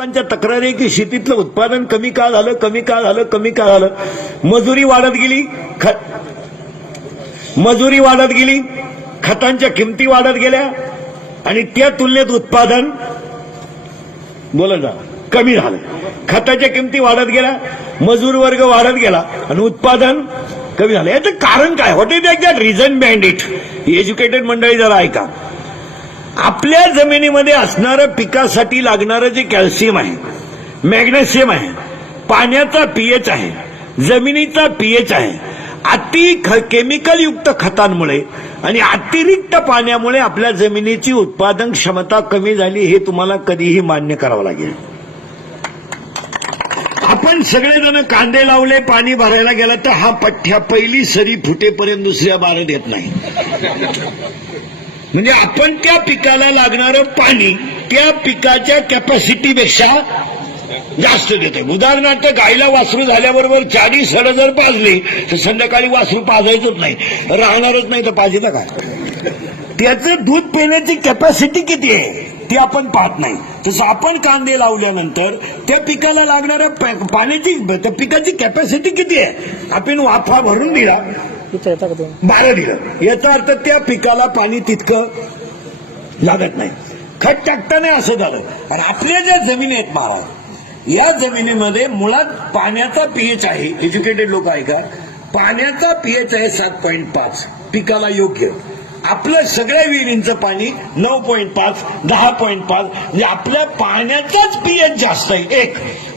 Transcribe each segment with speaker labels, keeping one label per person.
Speaker 1: लोकांच्या तक्रारी की शेतीतलं उत्पादन कमी का झालं कमी का झालं कमी का झालं मजुरी वाढत गेली मजुरी वाढत गेली खतांच्या किमती वाढत गेल्या आणि त्या तुलनेत उत्पादन बोला ना कमी झालं खताच्या किमती वाढत गेल्या मजूर वर्ग वाढत गेला आणि उत्पादन कमी झालं याचं कारण काय what is exact reason behind it educated मंडळी जरा ऐका आपल्या जमिनीमध्ये असणारं पिकासाठी लागणारं जे कॅल्शियम आहे मॅग्नेशियम आहे पाण्याचा पीएच आहे जमिनीचा पीएच आहे अति केमिकल युक्त खतांमुळे आणि अतिरिक्त पाण्यामुळे आपल्या जमिनीची उत्पादन क्षमता कमी झाली हे तुम्हाला कधीही मान्य करावं लागेल आपण सगळेजण कांदे लावले पाणी भरायला गेला तर हा पठ्ठ्या पहिली सरी फुटेपर्यंत दुसऱ्या बारा देत नाही म्हणजे आपण त्या पिकाला लागणारं पाणी त्या पिकाच्या कॅपॅसिटीपेक्षा जास्त देतोय उदाहरणार्थ गायीला वासरू झाल्याबरोबर चाळीस सडं जर पाजली तर संध्याकाळी वासरू पाजायचंच नाही राहणारच नाही तर पाहिजे काय त्याचं दूध पिण्याची कॅपॅसिटी किती आहे ती आपण पाहत नाही तसं आपण कांदे लावल्यानंतर त्या पिकाला लागणाऱ्या पाण्याची त्या पिकाची कॅपॅसिटी किती आहे आपण वाफा भरून दिला बारा दिलं याचा अर्थ त्या पिकाला पाणी तितकं लागत नाही खत टाकता नाही असं झालं पण आपल्या ज्या जमिनी आहेत महाराज या जमिनीमध्ये मुळात पाण्याचा पीएच आहे एज्युकेटेड लोक आहे का पाण्याचा पीएच आहे सात पॉईंट पाच पिकाला योग्य आपलं सगळ्या विहिरींचं पाणी नऊ पॉईंट पाच दहा पॉईंट पाच म्हणजे आपल्या पाण्याचाच पीएच जास्त आहे एक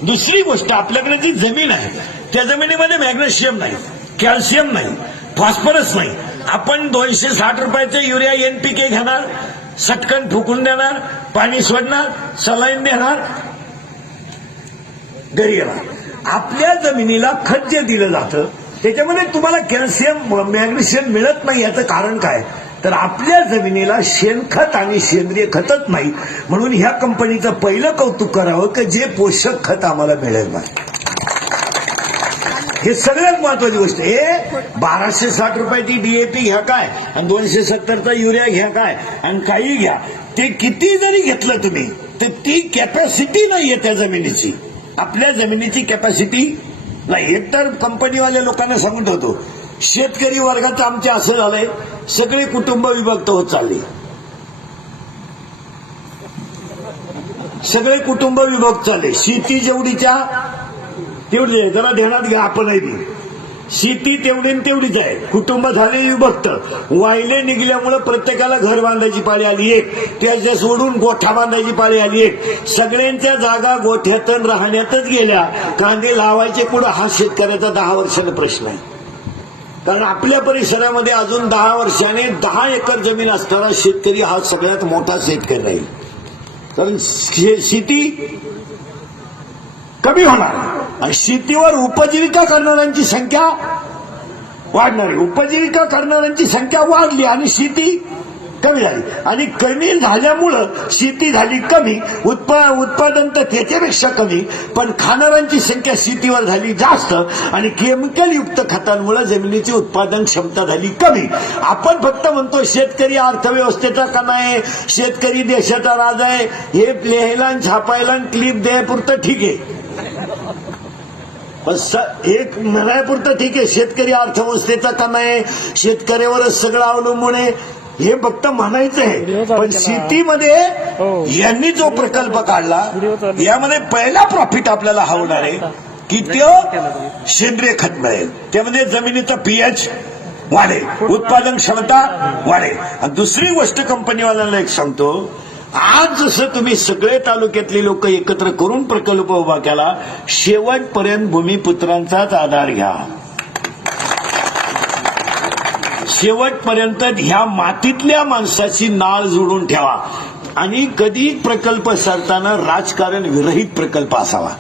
Speaker 1: दुसरी गोष्ट आपल्याकडे जी जमीन आहे त्या जमिनीमध्ये मॅग्नेशियम नाही कॅल्शियम नाही फॉस्फरस नाही आपण दोनशे साठ रुपयाचे युरिया एनपीके घेणार सटकन फुकून देणार पाणी सोडणार सलाईन देणार घरी येणार आपल्या जमिनीला खत जे दिलं जातं त्याच्यामध्ये तुम्हाला कॅल्शियम मॅग्नेशियम मिळत नाही याचं कारण काय तर आपल्या जमिनीला शेणखत आणि सेंद्रिय खतच नाही म्हणून ह्या कंपनीचं पहिलं कौतुक करावं की जे पोषक खत आम्हाला मिळेल नाही हे सगळ्यात महत्वाची गोष्ट हे बाराशे साठ रुपयाची डीएपी घ्या काय आणि दोनशे सत्तरचा युरिया घ्या काय आणि काही घ्या ते किती जरी घेतलं तुम्ही तर ती कॅपॅसिटी नाहीये त्या जमिनीची आपल्या जमिनीची कॅपॅसिटी नाही तर कंपनीवाल्या लोकांना सांगून ठेवतो शेतकरी वर्गाचं आमचे असं झालंय सगळे कुटुंब विभक्त होत चालले सगळे कुटुंब विभक्त चालले शेती जेवढीच्या तेवढी आहे जरा ध्यानात घ्या आपण शेती तेवढी तेवढीच आहे कुटुंब झाले विभक्त वाहिले निघल्यामुळे प्रत्येकाला घर बांधायची पाळी आली एक त्याच्या सोडून गोठा बांधायची पाळी आली आहे सगळ्यांच्या जागा गोठ्यातन राहण्यातच गेल्या कांदे लावायचे कुठं हा शेतकऱ्याचा दहा वर्षाने प्रश्न आहे कारण आपल्या परिसरामध्ये अजून दहा वर्षाने दहा एकर जमीन असणारा शेतकरी हा सगळ्यात मोठा शेतकरी राहील कारण शेती कमी होणार आणि शेतीवर उपजीविका करणाऱ्यांची संख्या वाढणार आहे उपजीविका करणाऱ्यांची संख्या वाढली आणि शेती कमी झाली आणि कमी झाल्यामुळं शेती झाली कमी उत्पा उत्पादन तर त्याच्यापेक्षा कमी पण खाणाऱ्यांची संख्या शेतीवर झाली जास्त आणि केमिकलयुक्त खतांमुळे जमिनीची उत्पादन क्षमता झाली कमी आपण फक्त म्हणतो शेतकरी अर्थव्यवस्थेचा कणा आहे शेतकरी देशाचा राजा आहे हे लिहायला छापायला क्लिप द्यायपुरतं ठीक आहे एक म्हणायपुरतं ठीक आहे शेतकरी अर्थव्यवस्थेचा कणा आहे शेतकऱ्यावरच सगळं अवलंबून आहे हे फक्त म्हणायचं आहे पण शेतीमध्ये हो. यांनी जो प्रकल्प काढला यामध्ये पहिला प्रॉफिट आपल्याला हवणार आहे की तो हो? सेंद्रिय खत मिळेल त्यामध्ये जमिनीचा पीएच वाढेल उत्पादन क्षमता वाढेल आणि दुसरी गोष्ट कंपनीवाल्यांना एक सांगतो आज जसं तुम्ही सगळे तालुक्यातले लोक एकत्र करून प्रकल्प उभा केला शेवटपर्यंत भूमिपुत्रांचाच आधार घ्या शेवटपर्यंत ह्या मातीतल्या माणसाची नाळ जोडून ठेवा आणि कधी प्रकल्प सरताना राजकारण विरहित प्रकल्प असावा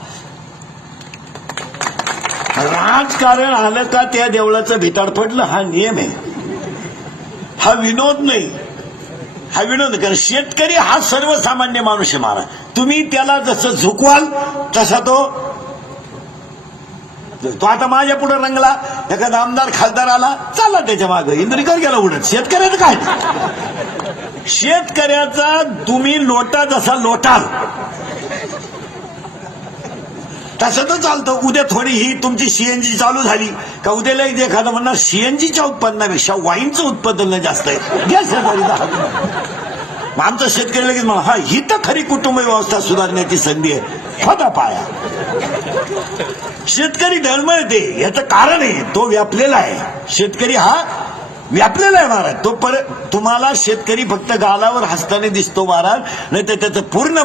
Speaker 1: राजकारण आलं का त्या देवळाचं भिताड पडलं हा नियम आहे हा विनोद नाही हा विनोद कारण शेतकरी हा सर्वसामान्य माणूस आहे महाराज तुम्ही त्याला जसं झुकवाल तसा तो तो आता माझ्या पुढे रंगला एखादा आमदार खासदार आला चालला त्याच्या मागे इंद्रिकर गेला उडत शेतकऱ्याचं काय शेतकऱ्याचा तुम्ही लोटा जसा लोटाल तसं तर चालतं उद्या थोडी ही तुमची सीएनजी चालू झाली का उद्याला एखादं म्हणणार सीएनजीच्या उत्पन्नापेक्षा वाईनचं उत्पादन जास्त आहे गॅस आमचा शेतकरी लगेच म्हणा हा ही तर खरी कुटुंब व्यवस्था सुधारण्याची संधी आहे होता पाया शेतकरी दे याच कारण आहे तो व्यापलेला आहे शेतकरी हा व्यापलेला आहे महाराज तो पर तुम्हाला शेतकरी फक्त गालावर हसताना दिसतो महाराज नाही तर त्याचं पूर्ण